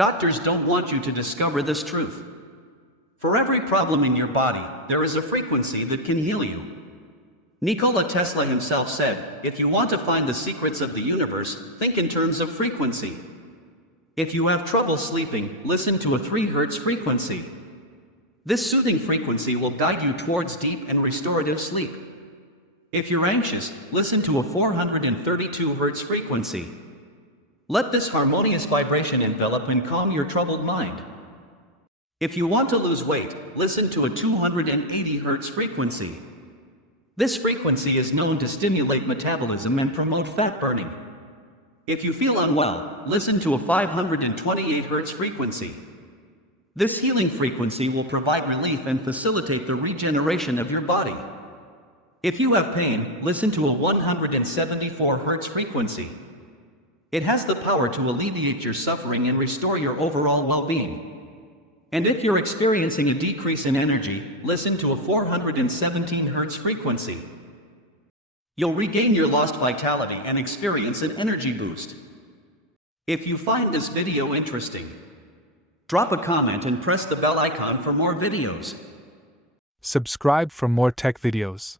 Doctors don't want you to discover this truth. For every problem in your body, there is a frequency that can heal you. Nikola Tesla himself said, if you want to find the secrets of the universe, think in terms of frequency. If you have trouble sleeping, listen to a 3 Hz frequency. This soothing frequency will guide you towards deep and restorative sleep. If you're anxious, listen to a 432 Hz frequency. Let this harmonious vibration envelop and calm your troubled mind. If you want to lose weight, listen to a 280 Hz frequency. This frequency is known to stimulate metabolism and promote fat burning. If you feel unwell, listen to a 528 Hz frequency. This healing frequency will provide relief and facilitate the regeneration of your body. If you have pain, listen to a 174 Hz frequency. It has the power to alleviate your suffering and restore your overall well-being. And if you're experiencing a decrease in energy, listen to a 417 Hz frequency. You'll regain your lost vitality and experience an energy boost. If you find this video interesting, drop a comment and press the bell icon for more videos. Subscribe for more tech videos.